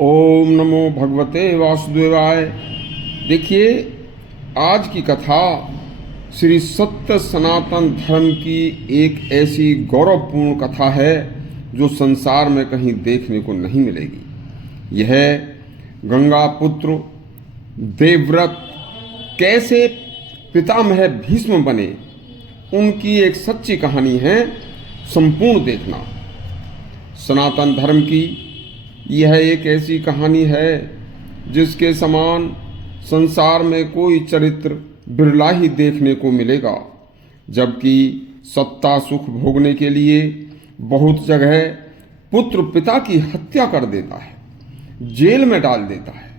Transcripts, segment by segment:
ओम नमो भगवते वासुदेवाय। देखिए, आज की कथा श्री सत्य सनातन धर्म की एक ऐसी गौरवपूर्ण कथा है जो संसार में कहीं देखने को नहीं मिलेगी। यह गंगा पुत्र देवव्रत कैसे पितामह भीष्म बने, उनकी एक सच्ची कहानी है। संपूर्ण देखना। सनातन धर्म की यह एक ऐसी कहानी है जिसके समान संसार में कोई चरित्र बिरला ही देखने को मिलेगा। जबकि सत्ता सुख भोगने के लिए बहुत जगह पुत्र पिता की हत्या कर देता है, जेल में डाल देता है।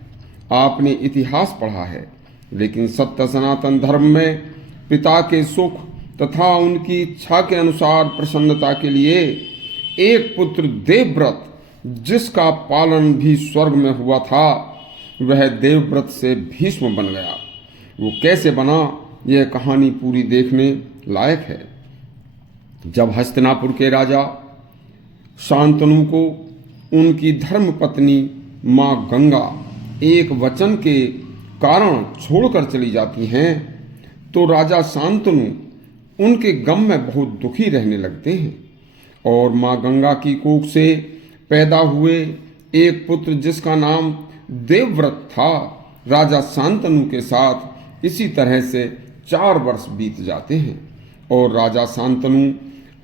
आपने इतिहास पढ़ा है, लेकिन सत्य सनातन धर्म में पिता के सुख तथा उनकी इच्छा के अनुसार प्रसन्नता के लिए एक पुत्र देवव्रत, जिसका पालन भी स्वर्ग में हुआ था, वह देवव्रत से भीष्म बन गया। वो कैसे बना, यह कहानी पूरी देखने लायक है। जब हस्तिनापुर के राजा शांतनु को उनकी धर्म पत्नी माँ गंगा एक वचन के कारण छोड़कर चली जाती हैं, तो राजा शांतनु उनके गम में बहुत दुखी रहने लगते हैं। और माँ गंगा की कोख से पैदा हुए एक पुत्र जिसका नाम देवव्रत था, राजा शांतनु के साथ इसी तरह से 4 वर्ष बीत जाते हैं। और राजा शांतनु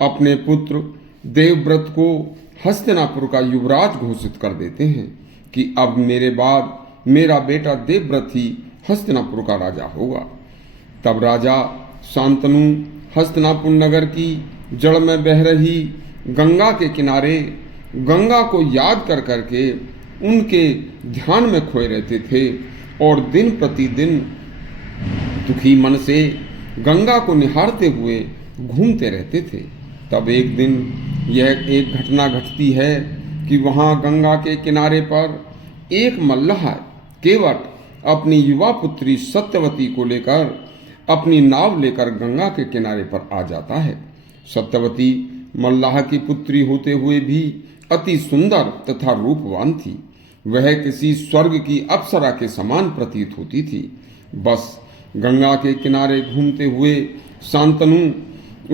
अपने पुत्र देवव्रत को हस्तिनापुर का युवराज घोषित कर देते हैं कि अब मेरे बाद मेरा बेटा देवव्रत ही हस्तिनापुर का राजा होगा। तब राजा शांतनु हस्तिनापुर नगर की जड़ में बह रही गंगा के किनारे गंगा को याद कर करके उनके ध्यान में खोए रहते थे और दिन प्रतिदिन दुखी मन से गंगा को निहारते हुए घूमते रहते थे। तब एक दिन यह एक घटना घटती है कि वहाँ गंगा के किनारे पर एक मल्लाह केवट अपनी युवा पुत्री सत्यवती को लेकर अपनी नाव लेकर गंगा के किनारे पर आ जाता है। सत्यवती मल्लाह की पुत्री होते हुए भी अति सुंदर तथा रूपवान थी। वह किसी स्वर्ग की अप्सरा के समान प्रतीत होती थी। बस गंगा के किनारे घूमते हुए शांतनु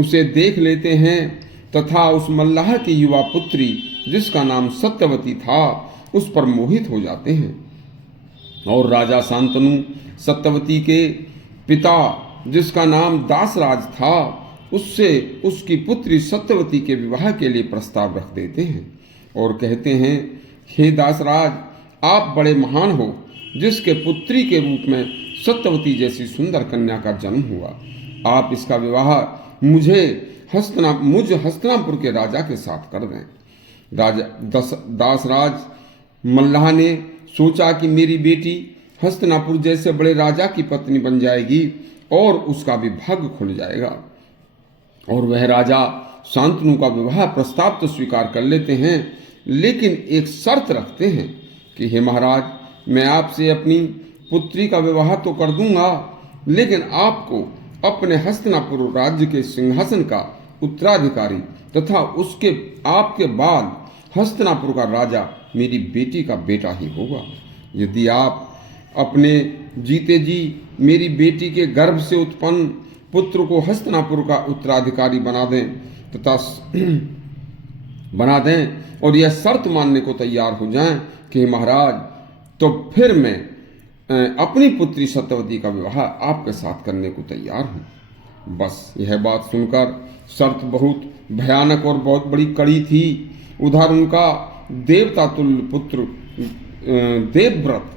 उसे देख लेते हैं तथा उस मल्लाह की युवा पुत्री जिसका नाम सत्यवती था उस पर मोहित हो जाते हैं। और राजा शांतनु सत्यवती के पिता जिसका नाम दासराज था, उससे उसकी पुत्री सत्यवती के विवाह के लिए प्रस्ताव रख देते हैं और कहते हैं, हे दासराज, आप बड़े महान हो, जिसके पुत्री के रूप में सत्यवती जैसी सुंदर कन्या का जन्म हुआ। आप इसका विवाह मुझ हस्तिनापुर के राजा के साथ कर दें। राजा दासराज मल्लाह ने सोचा कि मेरी बेटी हस्तिनापुर जैसे बड़े राजा की पत्नी बन जाएगी और उसका भी भाग्य खुल जाएगा। और वह राजा शांतनु का विवाह प्रस्ताव तो स्वीकार कर लेते हैं, लेकिन एक शर्त रखते हैं कि हे महाराज, मैं आपसे अपनी पुत्री का विवाह तो कर दूंगा, लेकिन आपको अपने हस्तिनापुर राज्य के सिंहासन का उत्तराधिकारी तथा उसके आपके बाद हस्तिनापुर का राजा मेरी बेटी का बेटा ही होगा। यदि आप अपने जीते जी मेरी बेटी के गर्भ से उत्पन्न पुत्र को हस्तिनापुर का उत्तराधिकारी बना दें और यह शर्त मानने को तैयार हो जाएं कि महाराज, तो फिर मैं अपनी पुत्री सत्यवती का विवाह आपके साथ करने को तैयार हूँ। बस यह बात सुनकर शर्त बहुत भयानक और बहुत बड़ी कड़ी थी। उधर उनका देवता तुल्य पुत्र देवव्रत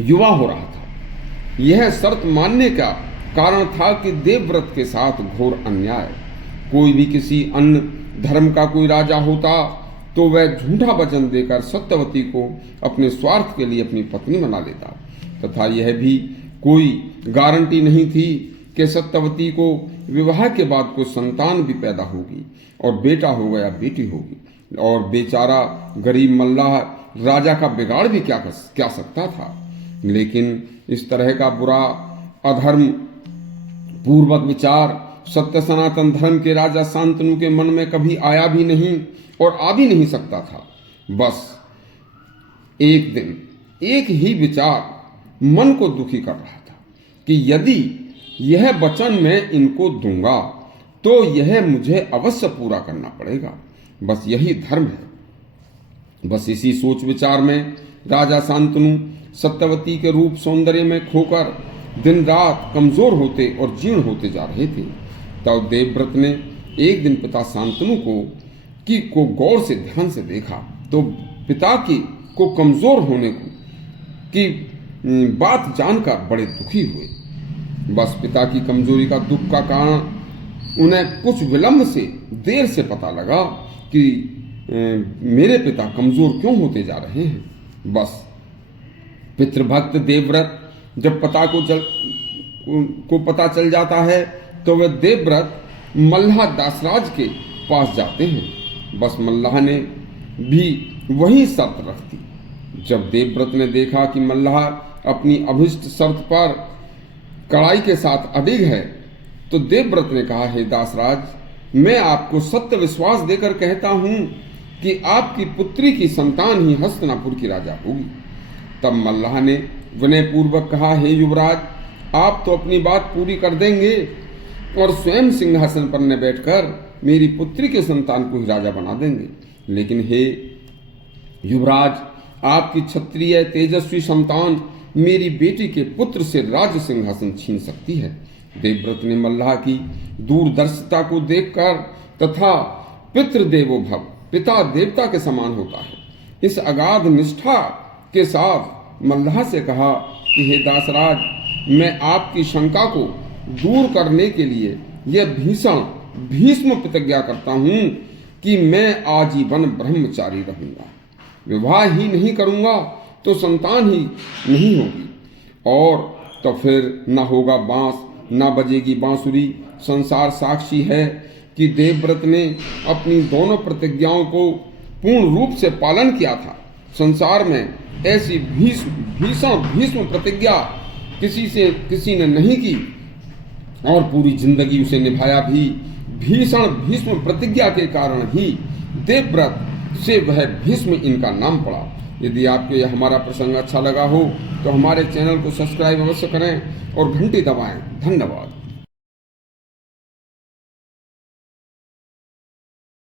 युवा हो रहा था। यह शर्त मानने का कारण था कि देवव्रत के साथ घोर अन्याय। कोई भी किसी अन्य धर्म का कोई राजा होता तो वह झूठा वचन देकर सत्यवती को अपने स्वार्थ के लिए अपनी पत्नी बना लेता, तथा यह भी कोई गारंटी नहीं थी कि सत्यवती को विवाह के बाद कोई संतान भी पैदा होगी और बेटा होगा या बेटी होगी। और बेचारा गरीब मल्लाह राजा का बिगाड़ भी क्या सकता था। लेकिन इस तरह का बुरा अधर्म पूर्वक विचार सत्य सनातन धर्म के राजा शांतनु के मन में कभी आया भी नहीं और आ भी नहीं सकता था। बस एक दिन एक ही विचार मन को दुखी कर रहा था कि यदि यह वचन मैं इनको दूंगा तो यह मुझे अवश्य पूरा करना पड़ेगा, बस यही धर्म है। बस इसी सोच विचार में राजा शांतनु सत्यवती के रूप सौंदर्य में खोकर दिन रात कमजोर होते और जीर्ण होते जा रहे थे। तब देवव्रत ने एक दिन पिता शांतनु को गौर से ध्यान से देखा तो पिता को कमजोर होने की बात जानकर बड़े दुखी हुए। बस पिता की कमजोरी का दुख का कारण उन्हें कुछ विलंब से देर से पता लगा कि मेरे पिता कमजोर क्यों होते जा रहे हैं। बस पितृभक्त देवव्रत जब पता चल जाता है तो वह देवव्रत मल्लाह दासराज के पास जाते हैं। बस मल्लाह ने भी वही शर्त रख दी। जब देवव्रत ने देखा कि मल्लाह अपनी अभिष्ट शर्त पर कड़ाई के साथ अडिग है तो देवव्रत ने कहा, हे दासराज, मैं आपको सत्य विश्वास देकर कहता हूं कि आपकी पुत्री की संतान ही हस्तिनापुर की राजा होगी। तब मल्लाह ने विनय पूर्वक कहा, हे युवराज, आप तो अपनी बात पूरी कर देंगे और स्वयं सिंहासन पर न बैठकर मेरी पुत्री के संतान को ही राजा बना देंगे, लेकिन हे युवराज, आपकी क्षत्रिय तेजस्वी संतान मेरी बेटी के पुत्र से राज्य सिंहासन छीन सकती है। देवव्रत ने मल्लाह की दूरदर्शिता को देखकर तथा पितृदेवो भव, पिता देवता के समान होता है, इस अगाध निष्ठा के साथ मल्लाह से कहा कि हे दासराज, मैं आपकी शंका को दूर करने के लिए यह भीष्म प्रतिज्ञा करता हूं कि मैं आजीवन ब्रह्मचारी रहूंगा, विवाह ही नहीं करूंगा तो संतान ही नहीं होगी, और तो फिर न होगा बांस न बजेगी बांसुरी। संसार साक्षी है कि देवव्रत ने अपनी दोनों प्रतिज्ञाओं को पूर्ण रूप से पालन किया था। संसार में ऐसी भीष्म प्रतिज्ञा किसी ने नहीं की और पूरी जिंदगी उसे निभाया भी। भीष्म प्रतिज्ञा के कारण ही देवव्रत से वह भीष्म इनका नाम पड़ा। यदि आपको यह हमारा प्रसंग अच्छा लगा हो तो हमारे चैनल को सब्सक्राइब अवश्य करें और घंटी दबाएं। धन्यवाद।